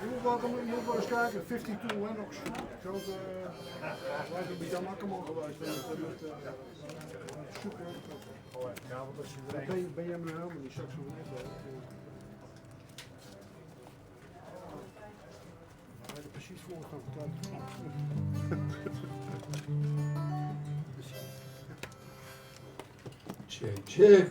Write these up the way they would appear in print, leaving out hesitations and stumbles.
Je moet wel eens kijken, 52 Lennox. Grote, lijkt een beetje aan Akkerman geweest. Met super. Ja, want als je ben jij me helemaal niet saxofonist. Hij er precies voor gaan vertellen. Check, check.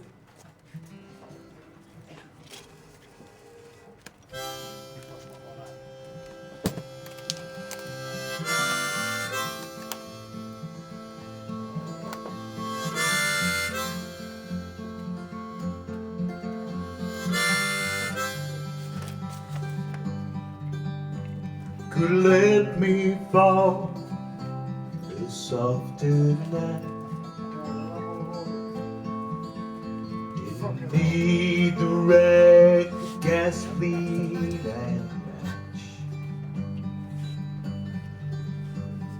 Could let me fall this soft tonight. Didn't need the wreck of gasoline and match,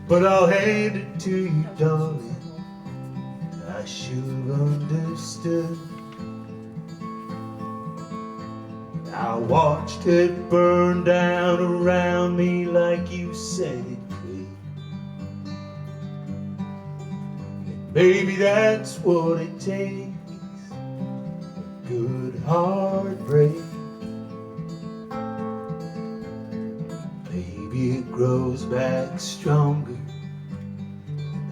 but I'll hand it to you, darling. I should have understood. I watched it burn down around me like you said it could. And maybe that's what it takes, a good heartbreak. Maybe it grows back stronger.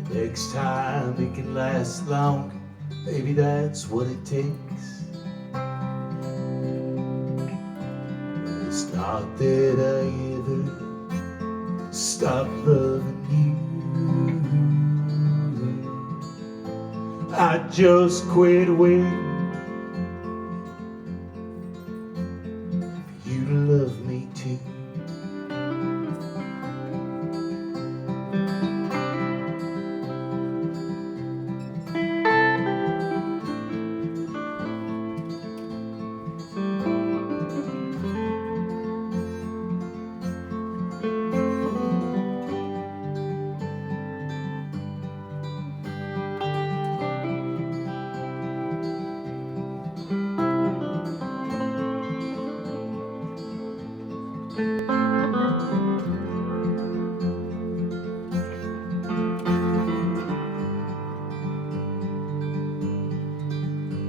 The next time it can last longer. Maybe that's what it takes. It's not that I ever stopped loving you. I just quit waiting for you to love me too.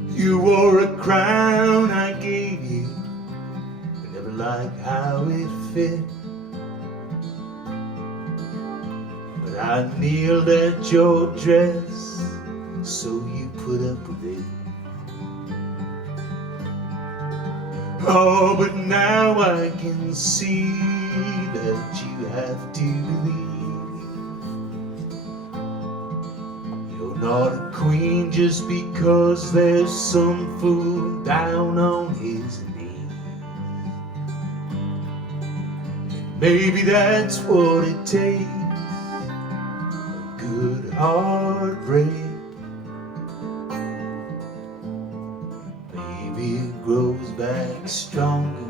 You wore a crown I gave you, but never liked how it fit. But I kneeled at your dress, so you put up with it. Oh, but now I can see that you have to believe you're not a queen just because there's some fool down on his knees. And maybe that's what it takes, a good heartbreak. Maybe it grows back stronger.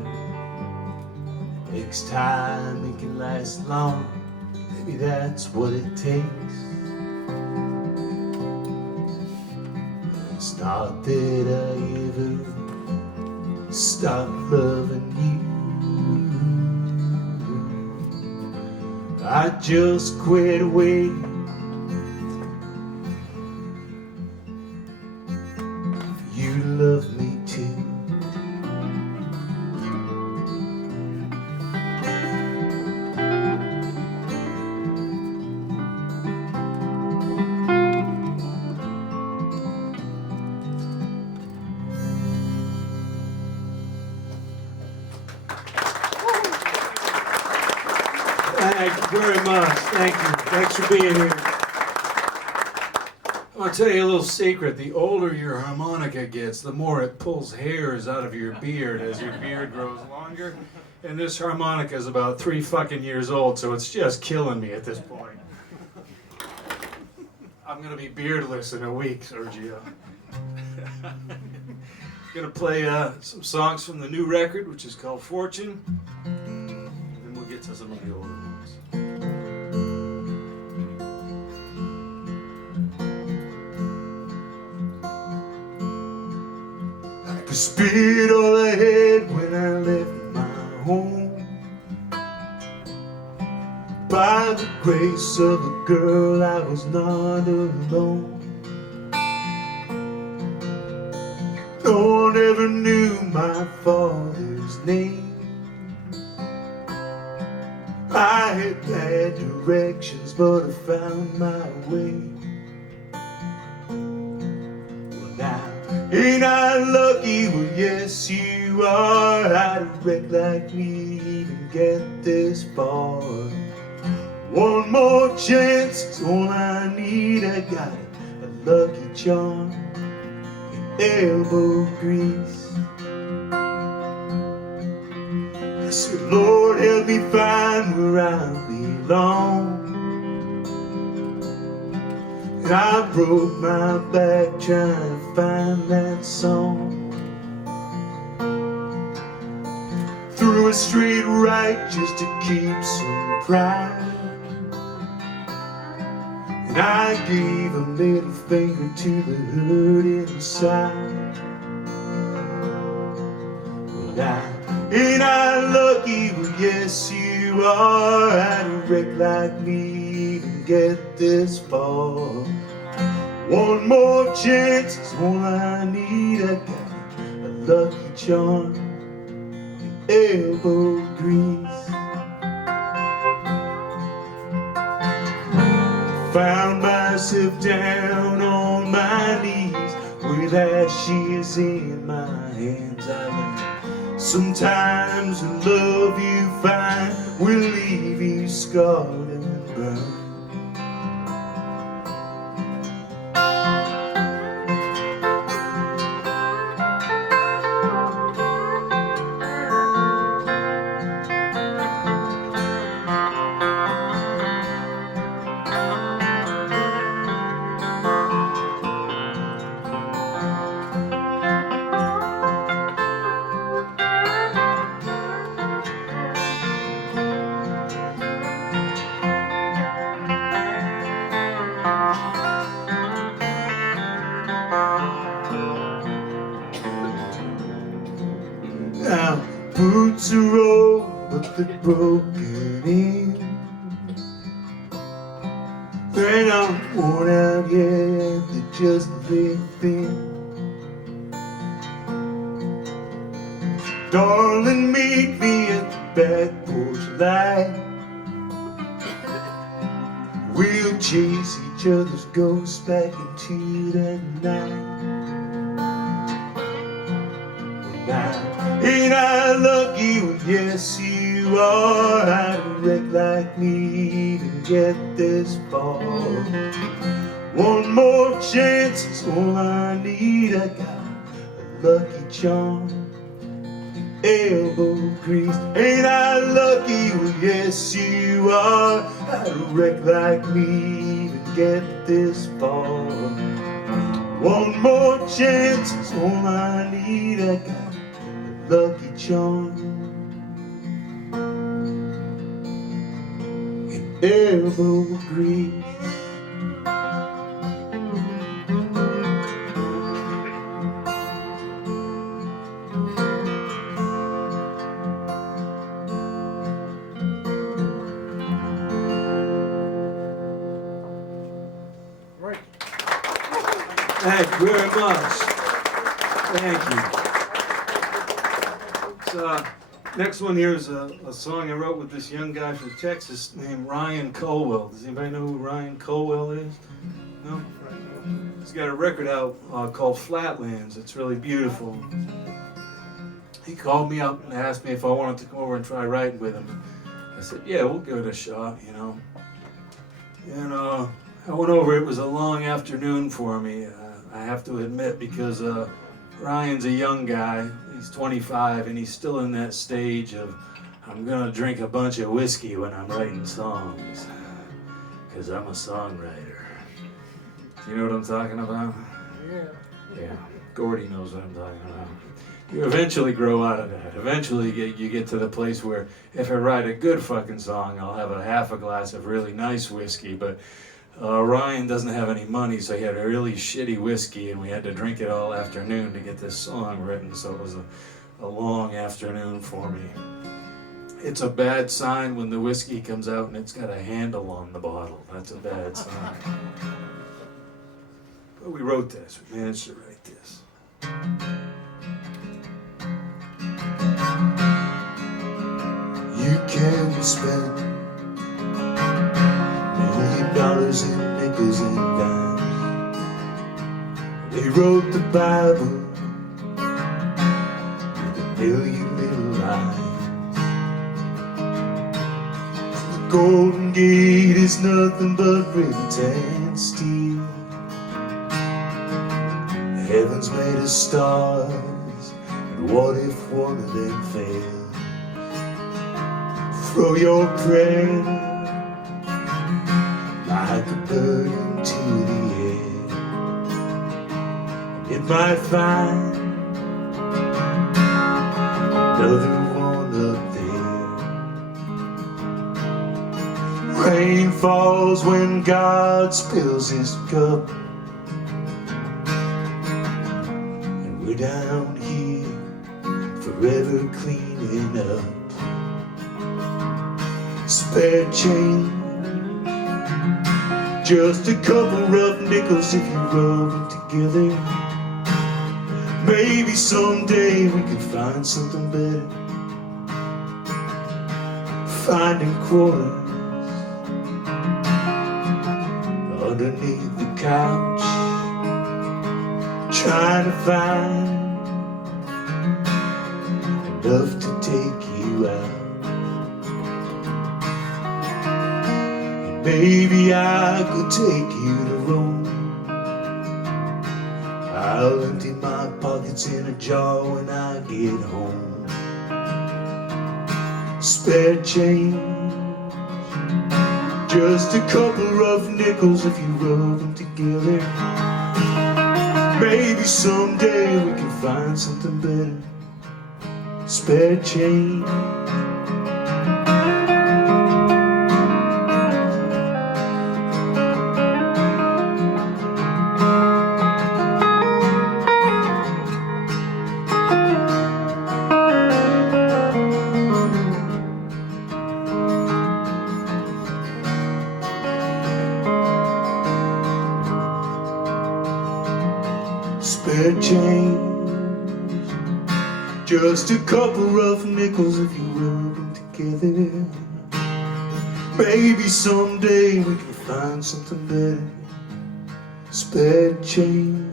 Next time it can last longer. Maybe that's what it takes. It's not that I ever stopped loving you. I just quit waiting for you to love me too. Thank you very much. Thank you. Thanks for being here. I'm going to tell you a little secret. The older your harmonica gets, the more it pulls hairs out of your beard as your beard grows longer. And this harmonica is about 3 fucking years old, so it's just killing me at this point. I'm going to be beardless in a week, Sergio. Going to play some songs from the new record, which is called Fortune. And then we'll get to some of the older ones. I could spit all I had when I left my By the grace of a girl, I was not alone. No one ever knew my father's name. I had bad directions, but I found my way. Well, now, ain't I lucky? Well, yes, you are. How'd a wreck like me even get this far? One more chance is all I need. I got a lucky charm and elbow grease. I said, Lord, help me find where I belong. And I broke my back trying to find that song. Threw a straight right just to keep some pride. And I gave a middle finger to the hurt inside. Well, ain't I lucky? Well, yes, you are. How'd a wreck like me even get this far? One more chance is all I need. I got a lucky charm and elbow grease. Found myself down on my knees with ashes in my hands. I learned sometimes the love you find will leave you scarred and burned. Now, boots are old, but they're broken in. They're not worn out yet, they're just a little thin. Darling, meet me at the back porch light. We'll chase each other's ghosts back into the night. Ain't I lucky? Well, yes, you are. How'd a wreck like me even get this far? One more chance is all I need. I got a lucky charm and elbow grease. Ain't I lucky? Well, yes, you are. How'd a wreck like me even get this far? One more chance is all I need. I got lucky charm and elbow grease. Right. Thank you very much. Thank you. Next one here is a song I wrote with this young guy from Texas named Ryan Colwell. Does anybody know who Ryan Colwell is? No? He's got a record out called Flatlands. It's really beautiful. He called me up and asked me if I wanted to come over and try writing with him. I said, yeah, we'll give it a shot, you know. And I went over. It was a long afternoon for me, I have to admit, because Ryan's a young guy. He's 25, and he's still in that stage of, I'm gonna drink a bunch of whiskey when I'm writing songs, because I'm a songwriter. Do you know what I'm talking about? Yeah, Gordy knows what I'm talking about. You eventually grow out of that. Eventually you get to the place where if I write a good fucking song, I'll have a half a glass of really nice whiskey, but Ryan doesn't have any money, so he had a really shitty whiskey, and we had to drink it all afternoon to get this song written, so it was a long afternoon for me. It's a bad sign when the whiskey comes out and it's got a handle on the bottle. That's a bad sign. But we wrote this. We managed to write this. You can spend $1,000,000 in nickels and dimes. They wrote the Bible with 1,000,000 little lines. The Golden Gate is nothing but ribbons and steel. The heavens made of stars, and what if one of them failed? Throw your prayer like a bird into the air. It might find another one up there. Rain falls when God spills his cup, and we're down here forever cleaning up. Spare change, just a couple rough nickels if you rub them together. Maybe someday we can find something better. Finding quarters underneath the couch, trying to find enough to take you out. Maybe I could take you to Rome. I'll empty my pockets in a jar when I get home. Spare change, just a couple rough nickels if you rub them together. Maybe someday we can find something better. Spare change. Spare change, just a couple rough nickels if you rub them together. Maybe someday we can find something better. Spare change,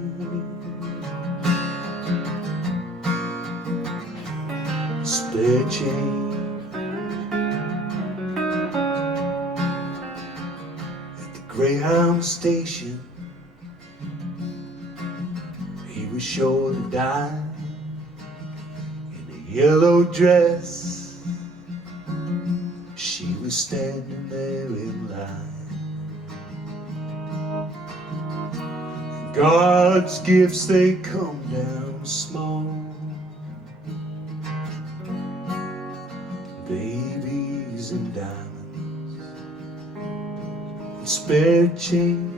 spare change. At the Greyhound station, he was sure to die in a yellow dress. She was standing there in line. God's gifts, they come down small. Babies and diamonds and spare change.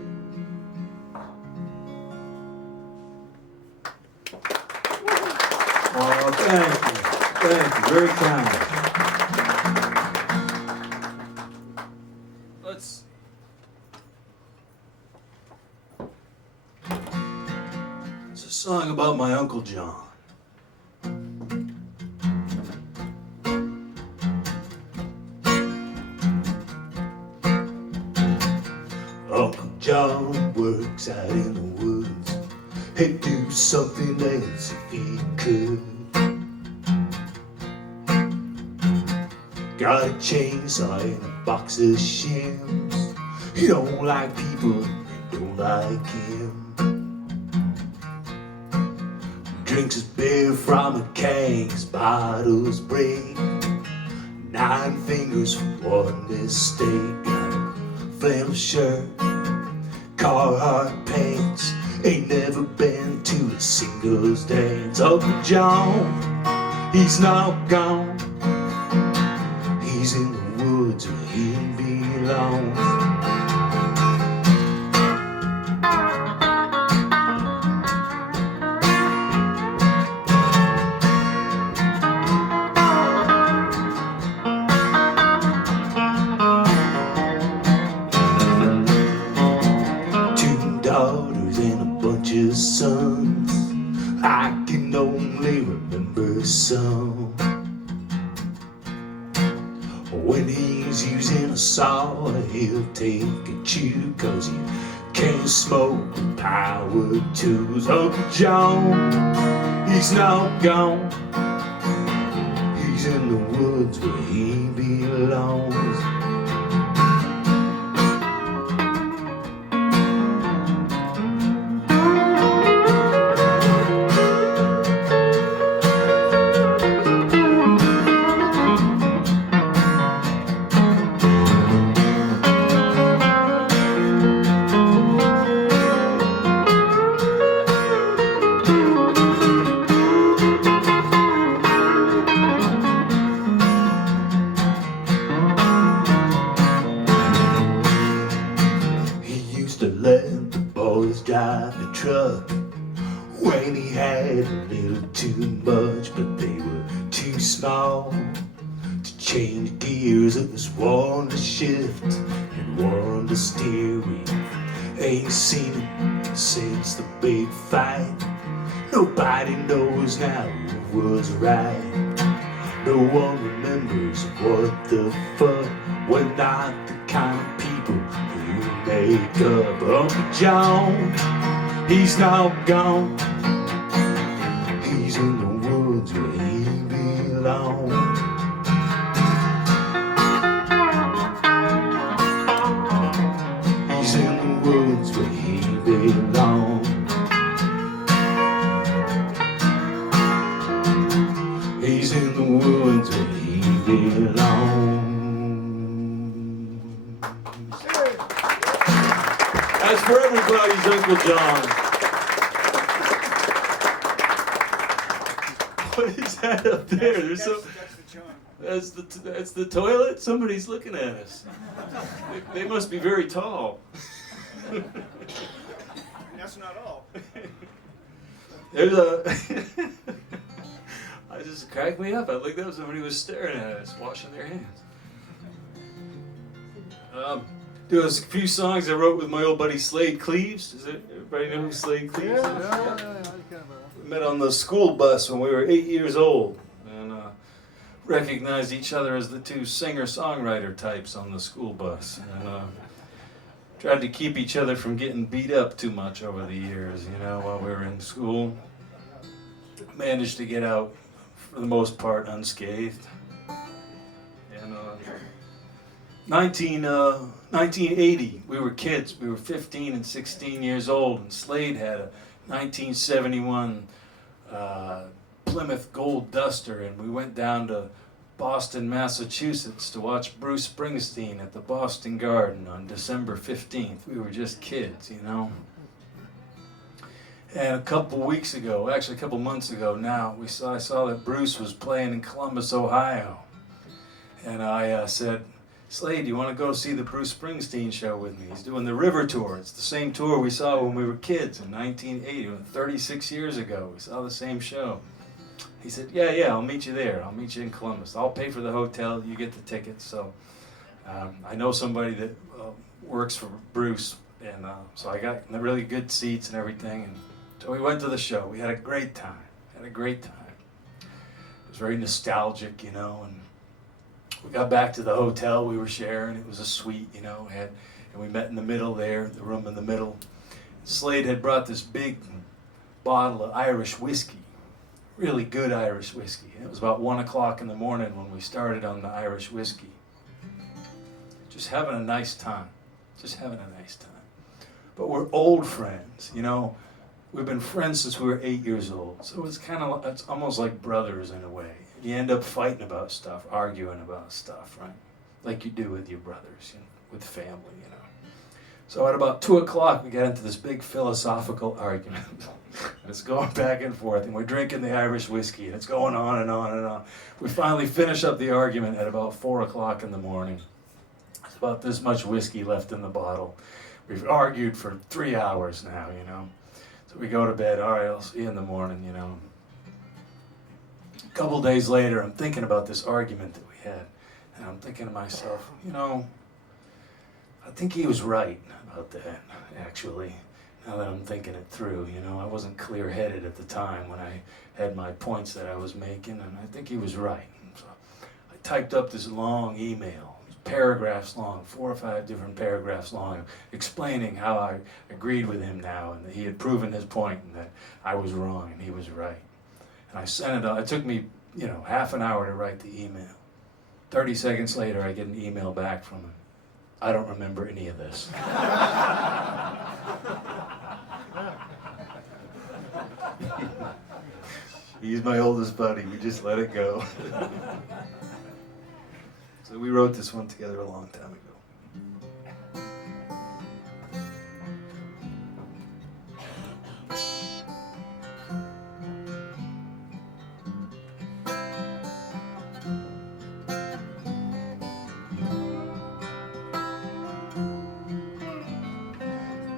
Oh, thank you. Thank you. Very kind. Let's see. It's a song about my Uncle John. Uncle John works out in the woods. He'd do something else if he could. Got a chainsaw and a box of shims. He don't like people that don't like him. Drinks his beer from a keg, his bottles break. 9 fingers for one mistake. Got a flannel shirt, Carhartt pants. Ain't never been to a singles dance. Uncle John, he's not gone. He's in the woods where he belongs. he's using a saw, he'll take a chew, 'cause he can't smoke with power tools. Uncle John, he's now gone. He's in the woods where he belongs. Let the boys drive the truck when he had a little too much, but they were too small to change gears. It was one to shift and one to steer. We ain't seen it since the big fight. Nobody knows now who was right. No one remembers what the fuck. We're not the kind of people who make up. Uncle John, he's now gone. He's in the woods where he belongs. He's in the woods where he belongs. He's in the woods where he belongs. That's for everybody's Uncle John. What is that up there? There's some. That's the toilet. Somebody's looking at us. They must be very tall. That's not all. There's a. I just cracked me up. I looked up. Somebody was staring at us, washing their hands. Do a few songs I wrote with my old buddy Slade Cleaves. Does everybody know who Slade Cleaves is? Yeah. We met on the school bus when we were 8 years old, and recognized each other as the two singer-songwriter types on the school bus, and tried to keep each other from getting beat up too much over the years, you know, while we were in school. Managed to get out, for the most part, unscathed. And 1980, we were kids. We were 15 and 16 years old, and Slade had a 1971 Plymouth Gold Duster, and we went down to Boston, Massachusetts to watch Bruce Springsteen at the Boston Garden on December 15th. We were just kids, you know. And a couple weeks ago, actually a couple months ago now, I saw that Bruce was playing in Columbus, Ohio. And I said, Slade, do you want to go see the Bruce Springsteen show with me? He's doing the River Tour. It's the same tour we saw when we were kids in 1980, 36 years ago. We saw the same show. He said, yeah, I'll meet you there. I'll meet you in Columbus. I'll pay for the hotel. You get the tickets. So I know somebody that works for Bruce. And so I got really good seats and everything. And so we went to the show. We had a great time. It was very nostalgic, you know, and we got back to the hotel we were sharing. It was a suite, you know, and we met in the middle there, the room in the middle. Slade had brought this big bottle of Irish whiskey, really good Irish whiskey. It was about 1 o'clock in the morning when we started on the Irish whiskey. Just having a nice time. But we're old friends, you know. We've been friends since we were 8 years old. So it's almost like brothers in a way. You end up fighting about stuff, arguing about stuff, right? Like you do with your brothers, you know, with family, you know. So at about 2 o'clock, we got into this big philosophical argument. And it's going back and forth, and we're drinking the Irish whiskey, and it's going on and on and on. We finally finish up the argument at about 4 o'clock in the morning. There's about this much whiskey left in the bottle. We've argued for 3 hours now, you know. So we go to bed. All right, I'll see you in the morning, you know. A couple days later, I'm thinking about this argument that we had, and I'm thinking to myself, you know, I think he was right about that, actually, now that I'm thinking it through, you know. I wasn't clear-headed at the time when I had my points that I was making, and I think he was right. So I typed up this long email, paragraphs long, 4 or 5 different paragraphs long, explaining how I agreed with him now and that he had proven his point and that I was wrong and he was right. And I sent it. It took me, half an hour to write the email. 30 seconds later, I get an email back from him. I don't remember any of this. He's my oldest buddy. We just let it go. So we wrote this one together a long time ago.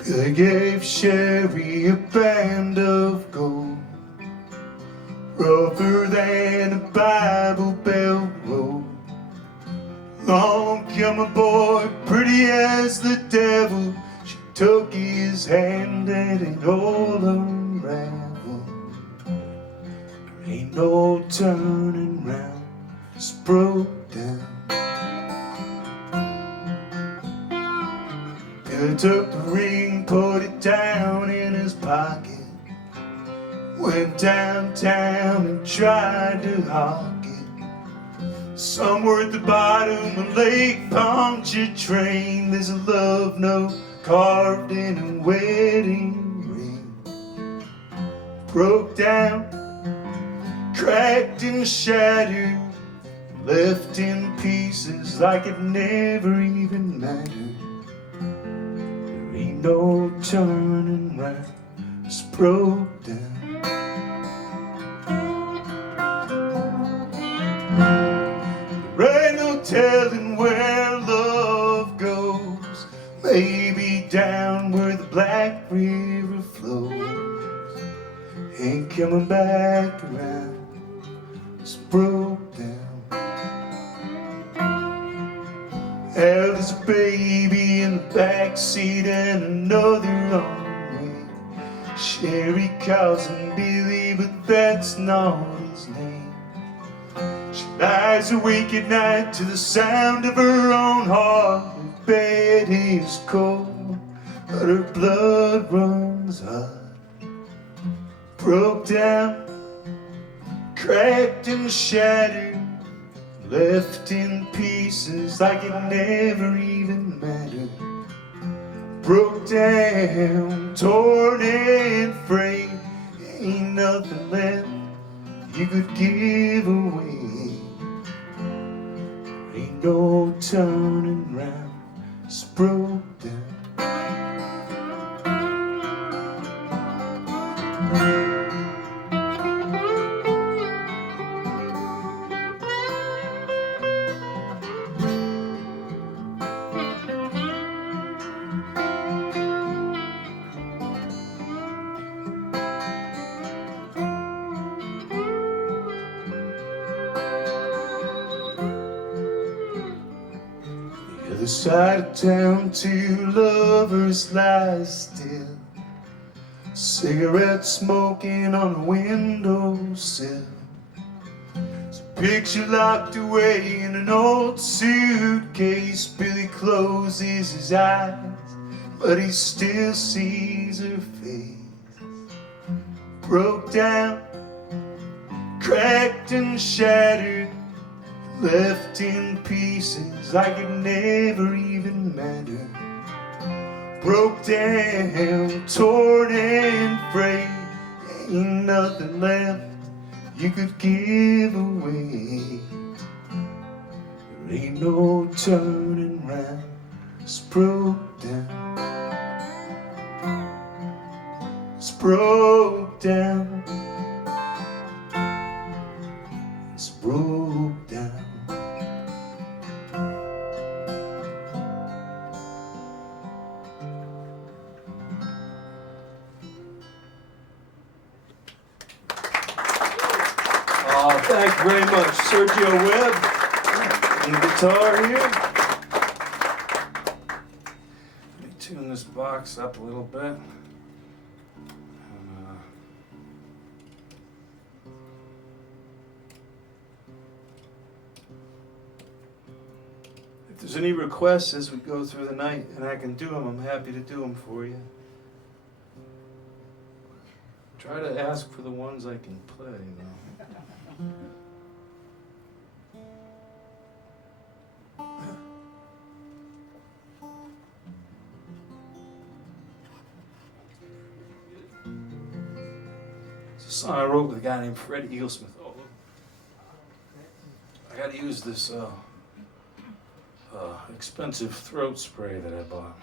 Billy gave Sherry a band of gold, rougher than a Bible Belt roll. Long come a boy, pretty as the devil. She took his hand and it all unraveled. There ain't no turning round, just broke down. Billy took the ring, put it down in his pocket. Went downtown and tried to hawk it. Somewhere at the bottom of Lake Pontchartrain, there's a love note carved in a wedding ring. Broke down, cracked and shattered, left in pieces like it never even mattered. There ain't no turning round, just broke down. There ain't no telling where love goes, maybe down where the Black River flows. Ain't coming back around, just broke down. Well, there's a baby in the backseat and another on the way. Sherry calls him Billy, but that's not his name. She lies awake at night to the sound of her own heart. Her bed is cold, but her blood runs hot. Broke down, cracked and shattered, left in pieces like it never even mattered. Broke down, torn and frayed, ain't nothing left you could give away. Ain't no turning round, just broke down. The other side of town, two lovers lie still, cigarette smoking on the windowsill. There's a picture locked away in an old suitcase. Billy closes his eyes, but he still sees her face. Broke down, cracked and shattered, left in pieces like it never even mattered. Broke down, torn and frayed, ain't nothing left you could give away. There ain't no turning round, just broke down. Just broke down. Just broke down. Thank you very much, Sergio Webb, on the guitar here. Let me tune this box up a little bit. If there's any requests as we go through the night and I can do them, I'm happy to do them for you. Try to ask for the ones I can play, though. It's a song I wrote with a guy named Fred Eaglesmith. Oh, I got to use this expensive throat spray that I bought.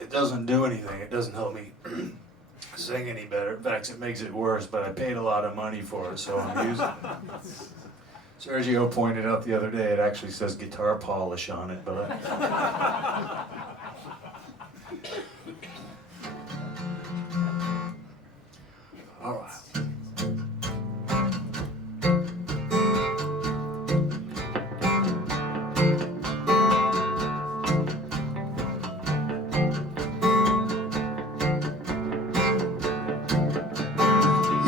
It doesn't do anything. It doesn't help me sing any better. In fact, it makes it worse, but I paid a lot of money for it, so I'm using it. Sergio pointed out the other day, it actually says guitar polish on it, but all right.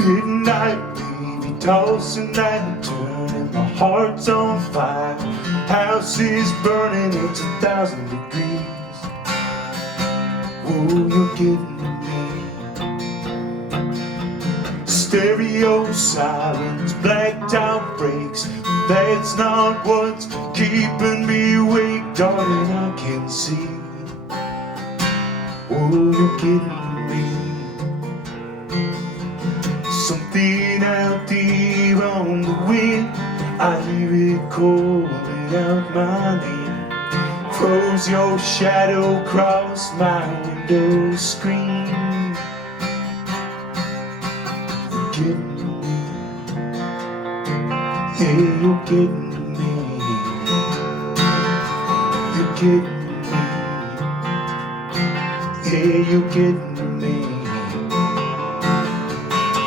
Midnight, baby, tossing and turning, my heart's on fire. House is burning, it's 1,000 degrees. Oh, you're getting me. Stereo sirens, blacked out brakes. That's not what's keeping me awake, darling, I can see. Oh, you're getting me. Something out there on the wind, I hear it calling out my name. Froze your shadow across my window screen. You're getting me. Yeah, you're getting me. You're getting me. Yeah, you're getting me.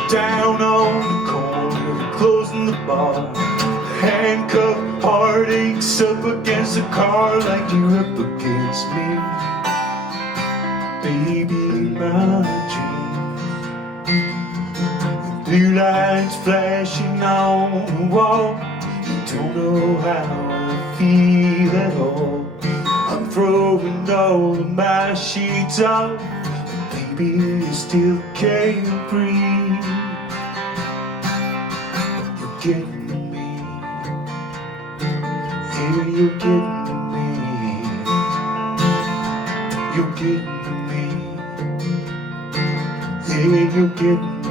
Down on the corner, closing the bar. Handcuffed heartaches up against the car like you're up against me. Baby, in my dreams. Blue lights flashing on the wall. You don't know how I feel at all. I'm throwing all of my sheets off. Baby, you still can't breathe. You're getting me. Yeah, you're getting me. You're getting me. Yeah, you're getting me.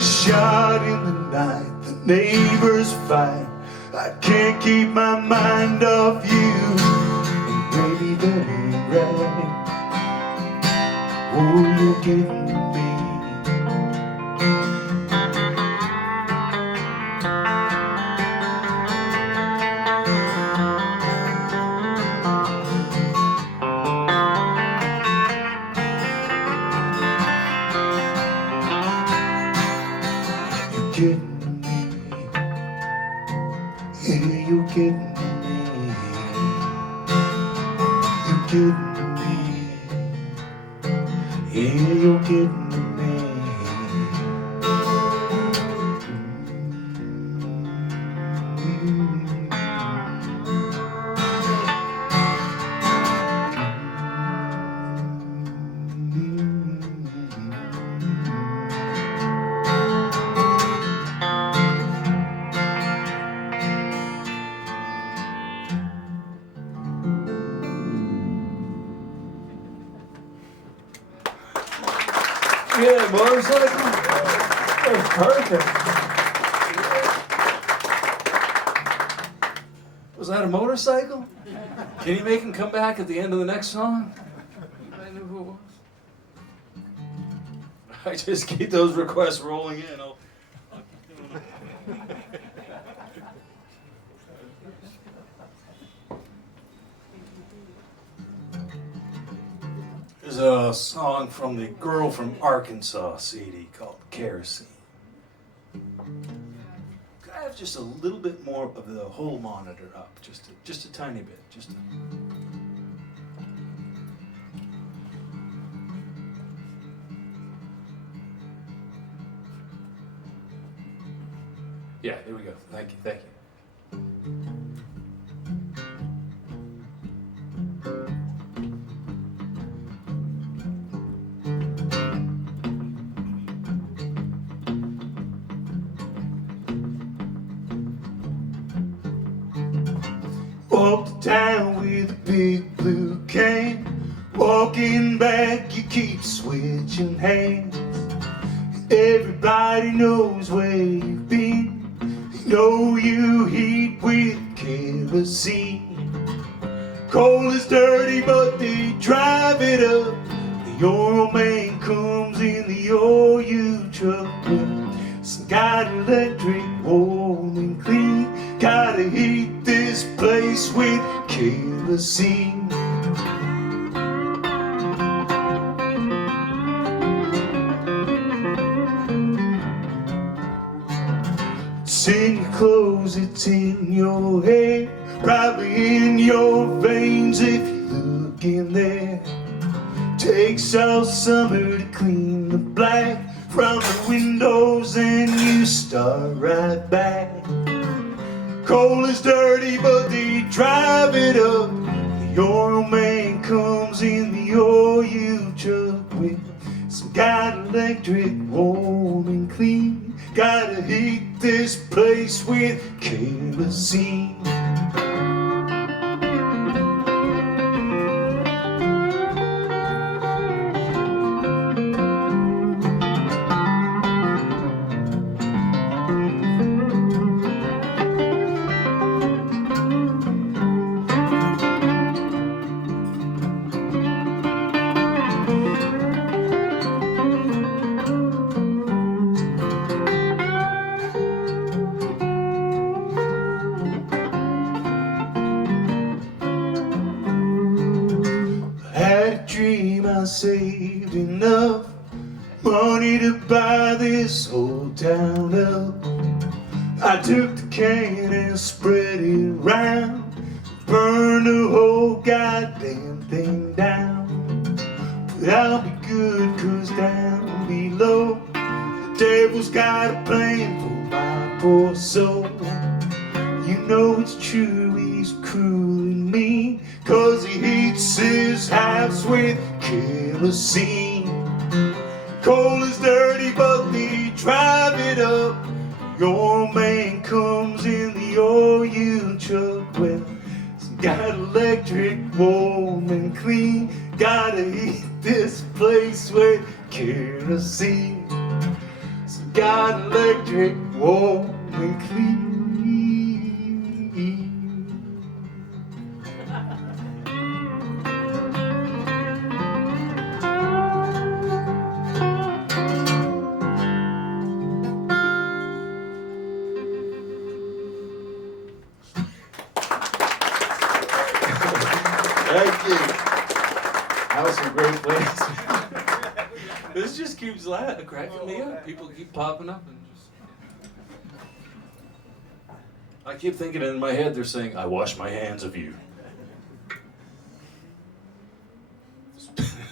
Shot in the night, the neighbors fight. I can't keep my mind off you. And baby, that ain't right. Oh, you're getting me. You're getting me. Yeah, you're getting me. You're getting me. Yeah, you're getting me. Yeah, motorcycle. That was perfect. Was that a motorcycle? Can you make him come back at the end of the next song? I knew who it was. I just keep those requests rolling in. I'll keep doing it. There's a song from the Girl from Arkansas CD called Kerosine. Could I have just a little bit more of the whole monitor up? Just a tiny bit. Yeah, here we go. Thank you, thank you. Walked down with a big blue cane. Walking back, you keep switching hands. Everybody knows where you've been. They know you heat with kerosene. Coal is dirty, but they drive it up. The oil man comes in the OU truck with some got electric, warm and clean. Gotta heat this place with kerosene. It's in your clothes, it's in your hair, probably in your veins if you look in there. Takes all summer to clean the black from the windows and you start right back. Coal is dirty but they drive it up. The oil man comes in the OU truck with some got electric, warm and clean. Gotta heat this place with kerosene. I saved enough money to buy this whole town up. I took the can and spread it round, burned the whole goddamn thing down. But I'll be good, cause down below the devil's got a plan for my poor soul. You know it's true, he's cruel and mean, cause he heats his house with kerosene. Coal is dirty but they drive it up. Your man comes in the OU truck with some got electric, warm and clean. Gotta heat this place with kerosene. Some got electric, warm and clean. Thank you. That was some great plays. This just keeps cracking me up. People keep popping up and just. I keep thinking in my head they're saying, "I wash my hands of you."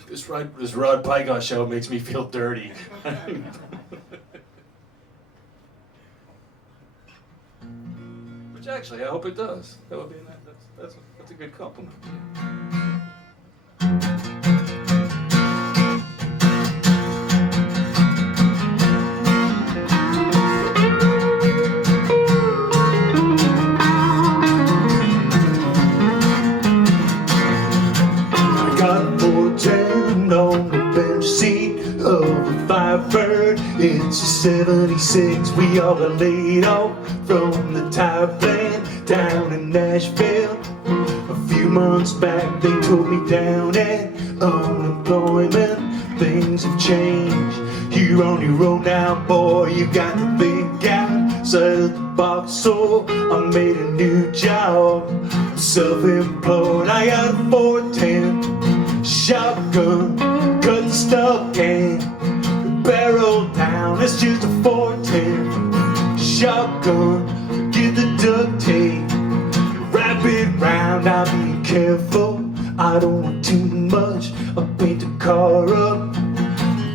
This Rod Picott show makes me feel dirty. Which actually, I hope it does. That would be that's a good compliment. I got 410 on the bench seat of a Firebird. It's a 76. We all got laid off from the tire plant down in Nashville. A few months back they took me down at unemployment. Things have changed. You're on your own now, boy. You got to think outside of the box. So I made a new job. I'm self-employed. I got a 410 shotgun, cut the stock and the barrel down. It's just a 410 shotgun. Get the duct tape, wrap it round. I'll be careful, I don't want too much. I'll paint the car up,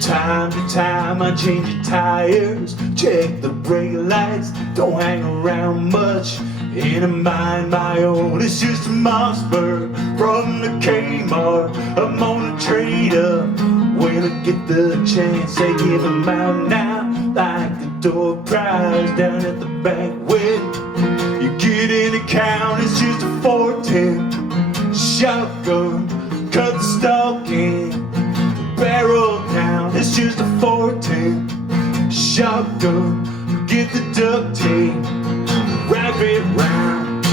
time to time I change the tires, check the brake lights, don't hang around much. In a mind my own, it's just a Mossberg from the Kmart. I'm gonna trade up when I get the chance. They give them out now like the door prize down at the banquet. You get in account, it's just a 410 shotgun, cut the stock in, barrel down. It's just a 410 shotgun, get the duct tape, wrap it round.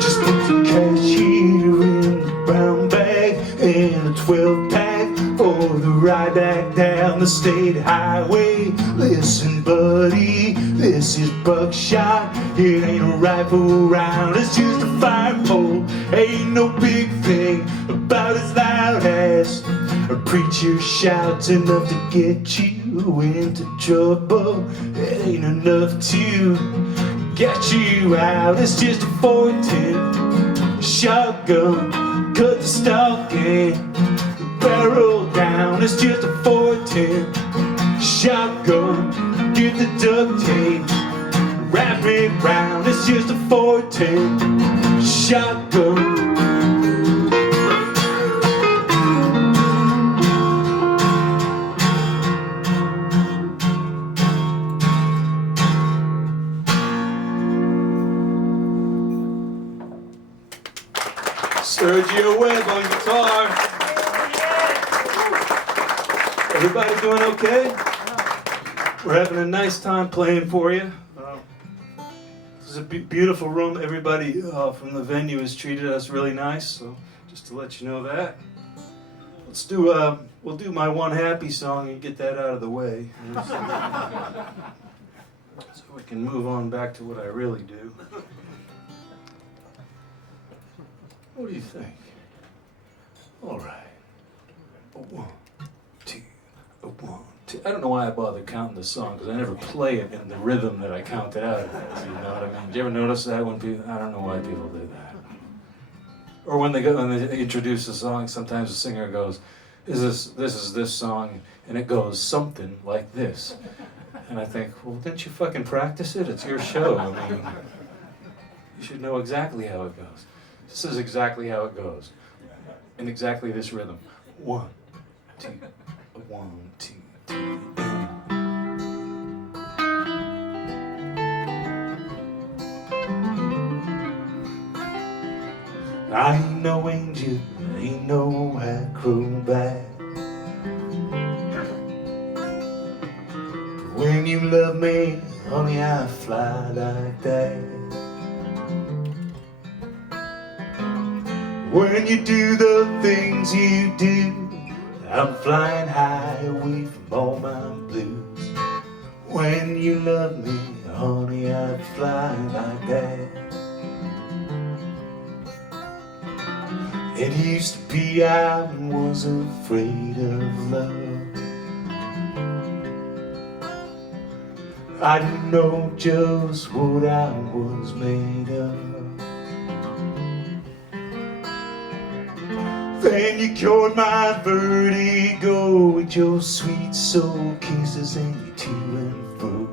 Just put the cash here in the brown bag and a 12-pack for the ride back down the state highway. Listen, buddy, this is Buckshot. It ain't a rifle round, it's just a fire pole. Ain't no big thing about as loud as a preacher shouts enough to get you into trouble. It ain't enough to get you out. It's just a 410 shotgun, cut the stock in, barrel down. It's just a 410 shotgun, get the duct tape, wrap it round. It's just a 410 shotgun. Sergio Webb on guitar. Everybody doing okay? We're having a nice time playing for you. This is a beautiful room. Everybody from the venue has treated us really nice, so just to let you know that. Let's do, we'll do my one happy song and get that out of the way. So we can move on back to what I really do. What do you think? All right. A 1, 2, a 1, 2. I don't know why I bother counting the song, because I never play it in the rhythm that I count it out as, you know what I mean? Do you ever notice that when people, I don't know why people do that. Or when they introduce a song, sometimes the singer goes, this is this song, and it goes something like this. And I think, well, didn't you fucking practice it? It's your show. I mean, you should know exactly how it goes. This is exactly how it goes, in exactly this rhythm. 1, 2, 1, 2, 3. I ain't no angel, ain't no acrobat. But when you love me, honey, I fly like that. When you do the things you do, I'm flying high away from all my blues. When you love me, honey, I fly like that. It used to be I was afraid of love. I didn't know just what I was made of. Then you cured my vertigo with your sweet soul kisses and your to and fro.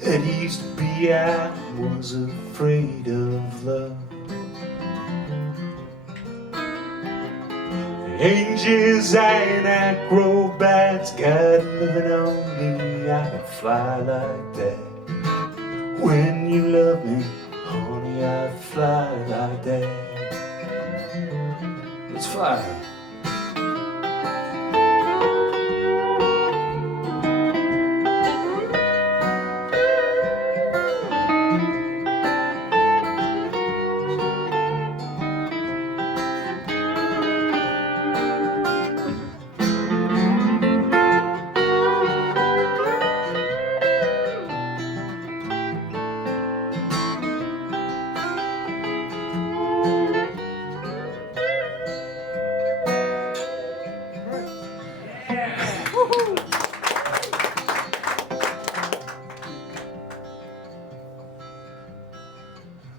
It used to be I was afraid of love. Angels and acrobats got nothing on me. I can fly like that. When you love me, honey, I fly like that. Let's fly.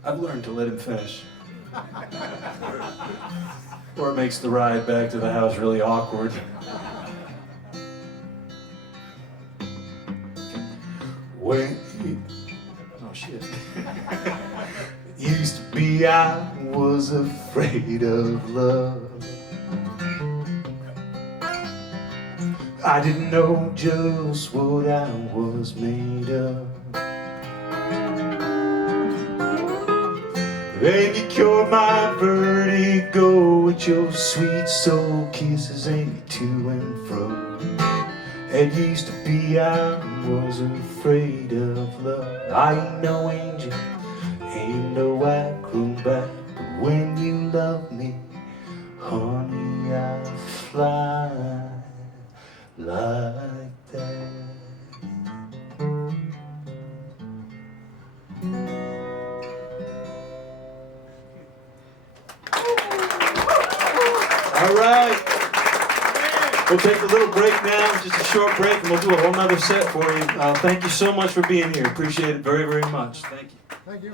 I've learned to let him finish. Or it makes the ride back to the house really awkward. When you, oh shit. Used to be I was afraid of love. I didn't know just what I was made of. And you cured my vertigo with your sweet soul kisses and your to and fro. It used to be I was afraid of love. I ain't no angel, ain't no acrobat, but when you love me, honey, I fly like that. All right. We'll take a little break now, just a short break, and we'll do a whole nother set for you. Thank you so much for being here. Appreciate it very, very much. Thank you. Thank you.